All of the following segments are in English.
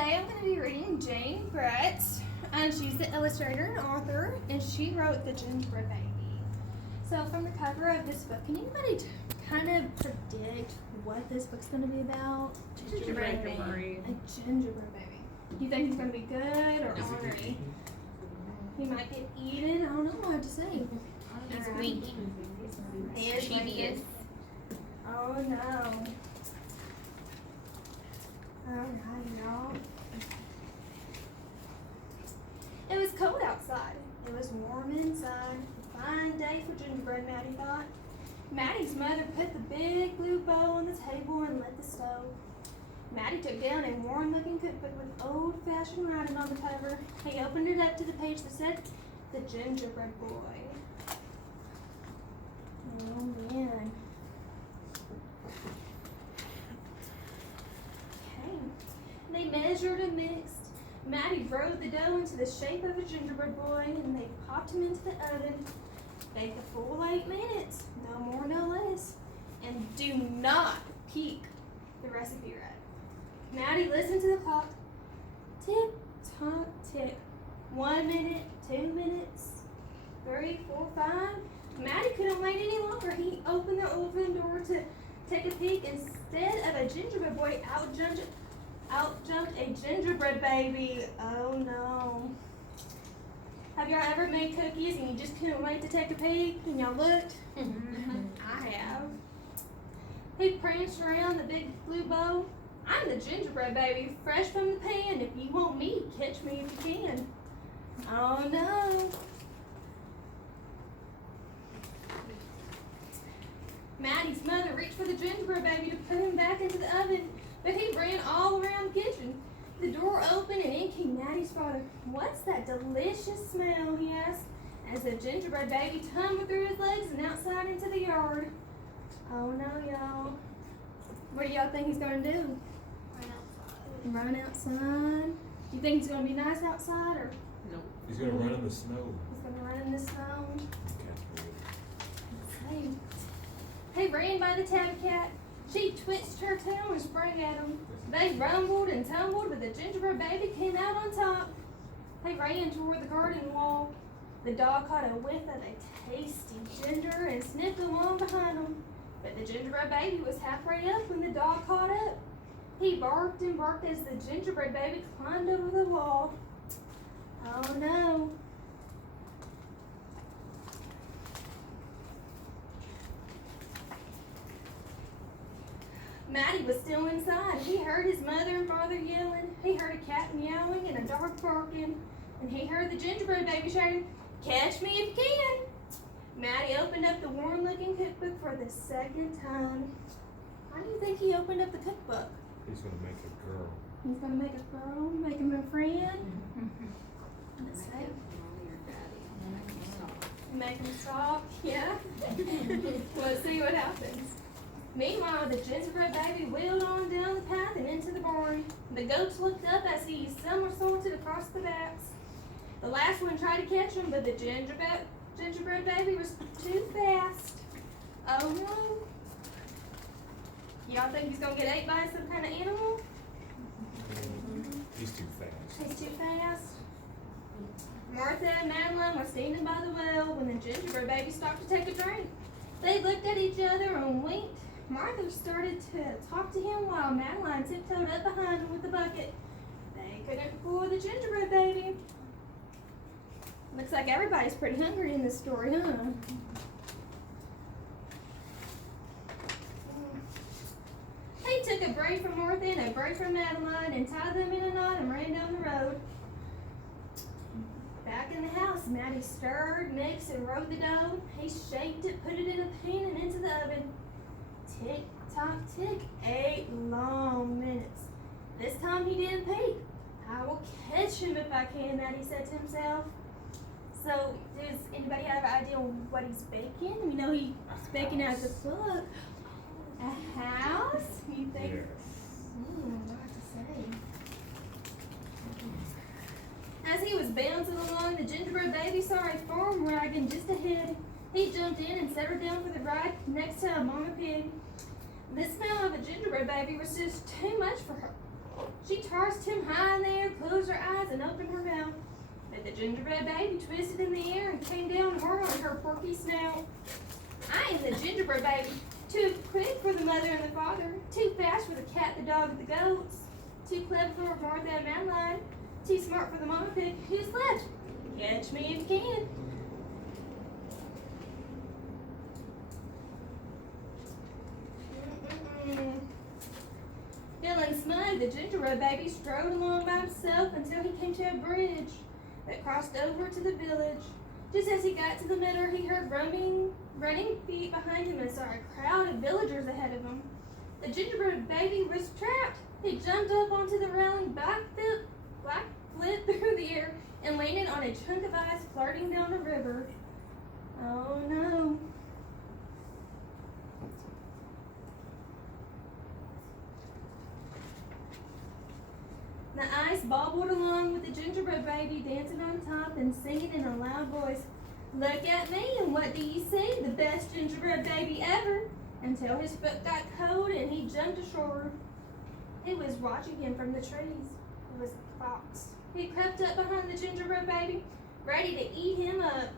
Today I'm going to be reading Jane Brett, and she's the illustrator and author, and she wrote The Gingerbread Baby. So from the cover of this book, can anybody kind of predict what this book's going to be about? Gingerbread baby. A gingerbread baby. Do you think he's going to be good or ornery? He might get eaten. I don't know what to say. He's winking. He is Mischievous. Oh no. Alright, y'all. It was cold outside. It was warm inside. A fine day for gingerbread, Maddie thought. Maddie's mother put the big blue bow on the table and lit the stove. Maddie took down a worn-looking cookbook with old-fashioned writing on the cover. He opened it up to the page that said, "The Gingerbread Boy." Oh man. They measured and mixed. Maddie rolled the dough into the shape of a gingerbread boy, and they popped him into the oven. Baked a full 8 minutes, no more, no less. And do not peek, the recipe read. Maddie listened to the clock. Tick, tock, tick. 1 minute, 2 minutes, 3, 4, 5. Maddie couldn't wait any longer. He opened the oven door to take a peek. Instead of a gingerbread boy, out jumped a gingerbread baby. Oh no. Have y'all ever made cookies and you just couldn't wait to take a peek and y'all looked? I have. He pranced around the big blue bowl. "I'm the gingerbread baby, fresh from the pan. If you want me, catch me if you can." Oh no. Maddie's mother reached for the gingerbread baby to put him back into the oven, but he ran all around the kitchen. The door opened and in came Maddie's father. "What's that delicious smell?" he asked, as the gingerbread baby tumbled through his legs and outside into the yard. Oh no, y'all. What do y'all think he's gonna do? Run outside. Do you think he's gonna be nice outside, or No. He's gonna run in the snow. he's gonna run in the snow? Okay. He ran by the tabby cat. She twitched her tail and sprang at him. They rumbled and tumbled, but the gingerbread baby came out on top. They ran toward the garden wall. The dog caught a whiff of a tasty ginger and sniffed along behind him. But the gingerbread baby was halfway up when the dog caught up. He barked and barked as the gingerbread baby climbed over the wall. Oh no. Maddie was still inside. He heard his mother and father yelling. He heard a cat meowing and a dog barking. And he heard the gingerbread baby shouting, "Catch me if you can." Maddie opened up the worn-looking cookbook for the second time. Why do you think he opened up the cookbook? He's gonna make a girl. He's gonna make a girl, make him a friend. Let's see. Make him stop. Yeah. Let's see what happens. Meanwhile, the gingerbread baby wheeled on down the path and into the barn. The goats looked up as he somersaulted across the backs. The last one tried to catch him, but the gingerbread baby was too fast. Oh no. Y'all think he's gonna get ate by some kind of animal? He's too fast. He's too fast. Martha and Madeline were standing by the well when the gingerbread baby stopped to take a drink. They looked at each other and winked. Martha started to talk to him while Madeline tiptoed up behind him with the bucket. They couldn't fool the gingerbread baby. Looks like everybody's pretty hungry in this story, huh? He took a braid from Martha and a braid from Madeline and tied them in a knot and ran down the road. Back in the house, Maddie stirred, mixed, and rolled the dough. He shaped it, put it in a pan, and into the oven. Tick, tock, tick, 8 long minutes. This time he didn't peek. "I will catch him if I can," Maddie said to himself. So, does anybody have an idea what he's baking? We know he's baking out the book. A house? You think? Yes. What to say? As he was bouncing along, the gingerbread baby saw a farm wagon just ahead. He jumped in and set her down for the ride next to a mama pig. The smell of a gingerbread baby was just too much for her. She tossed him high in the air, closed her eyes, and opened her mouth. But the gingerbread baby twisted in the air and came down hard on her porky snout. I am the gingerbread baby, too quick for the mother and the father, too fast for the cat, the dog, and the goats, too clever for Martha and Madeline, too smart for the mama pig. Who's left? Catch me if you can. Feeling smug, the gingerbread baby strode along by himself until he came to a bridge that crossed over to the village. Just as he got to the middle, he heard running feet behind him and saw a crowd of villagers ahead of him. The gingerbread baby was trapped. He jumped up onto the railing, black flip through the air, and landed on a chunk of ice floating down the river. Oh no. The ice bobbled along with the gingerbread baby dancing on top and singing in a loud voice. Look at me, and what do you see? The best gingerbread baby ever. Until his foot got cold and he jumped ashore. Who was watching him from the trees? It was the fox. He crept up behind the gingerbread baby, ready to eat him up.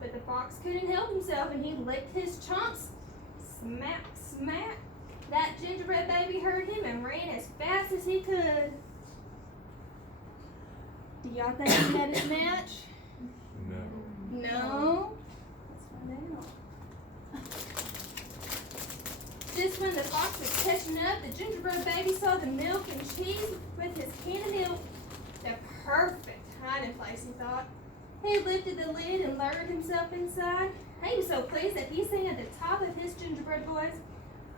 But the fox couldn't help himself and he licked his chomps. Smack, smack. That gingerbread baby heard him and ran as fast as he could. Do y'all think he had his match? No. No? Let's find out. Just when the fox was catching up, the gingerbread baby saw the milk and cheese with his can of milk. The perfect hiding place, he thought. He lifted the lid and lowered himself inside. He was so pleased that he sang at the top of his gingerbread voice,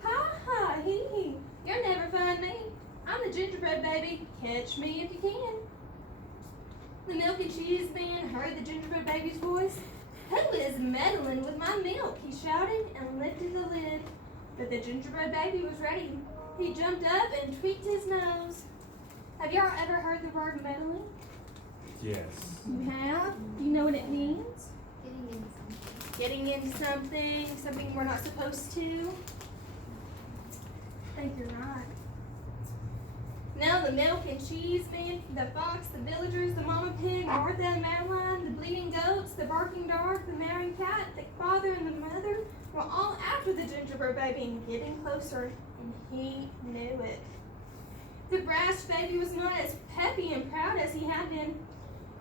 ha ha hee hee, you'll never find me. I'm the gingerbread baby, catch me if you can. The milk and cheese man heard the gingerbread baby's voice. Who is meddling with my milk? He shouted and lifted the lid. But the gingerbread baby was ready. He jumped up and tweaked his nose. Have y'all ever heard the word meddling? Yes. You have? Do you know what it means? Getting into something. Something we're not supposed to? I think you're right. Now the milk and cheese man, the fox, the villagers, the mama pig, Martha and Madeline, the bleeding goats, the barking dog, the meowing cat, the father and the mother were all after the gingerbread baby and getting closer, and he knew it. The brass baby was not as peppy and proud as he had been.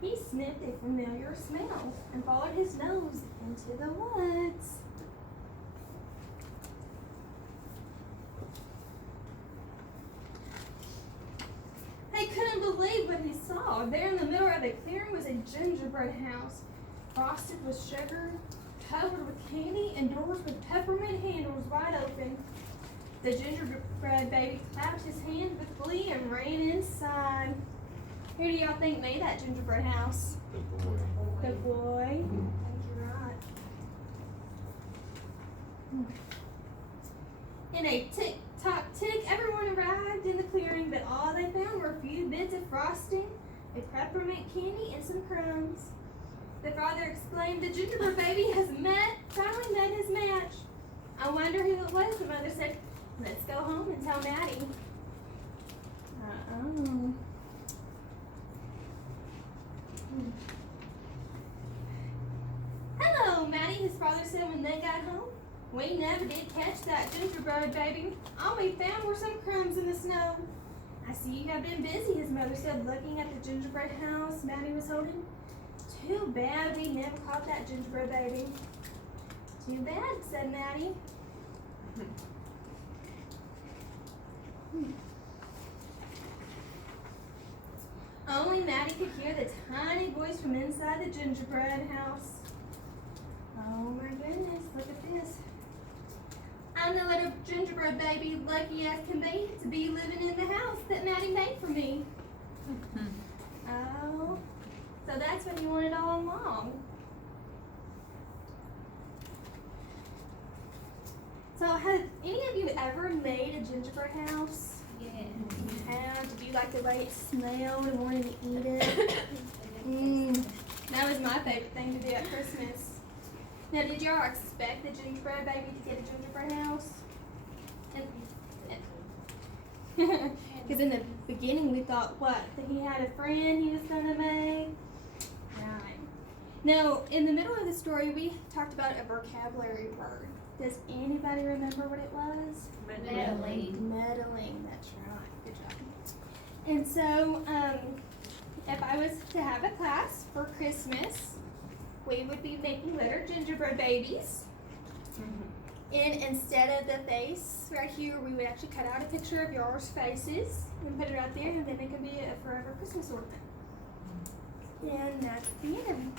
He sniffed a familiar smell and followed his nose into the woods. He couldn't believe what he saw. There in the middle of the clearing was a gingerbread house, frosted with sugar, covered with candy, and doors with peppermint handles wide open. The gingerbread baby clapped his hands with glee and ran inside. Who do y'all think made that gingerbread house? The boy. The boy. I think you're right. In a tick-tock tick, everyone arrived in the clearing, but all they found were a few bits of frosting, a peppermint candy, and some crumbs. The father exclaimed, the gingerbread baby has finally met his match. I wonder who it was. The mother said, let's go home and tell Maddie. Hello, Maddie, his father said when they got home. We never did catch that gingerbread baby. All we found were some crumbs in the snow. I see you have been busy, his mother said, looking at the gingerbread house Maddie was holding. Too bad we never caught that gingerbread baby. Too bad, said Maddie. Only Maddie could hear the tiny voice from inside the gingerbread house. Oh my goodness, look at this. I'm the little gingerbread baby, lucky as can be, to be living in the house that Maddie made for me. Oh, so that's what you wanted all along. So have any of you ever made a gingerbread house? Yeah. You have? Did you like the way it smelled and wanted to eat it? That was my favorite thing to do at Christmas. Now, did y'all expect the gingerbread baby to get a gingerbread house? And Because in the beginning we thought, what, that he had a friend he was going to make? Right. Now, in the middle of the story, we talked about a vocabulary word. Does anybody remember what it was? Meddling. Meddling, that's right. Good job. And so, if I was to have a class for Christmas, we would be making little gingerbread babies. And instead of the face right here, we would actually cut out a picture of yours faces and put it right there, and then it could be a forever Christmas ornament. And that's the end.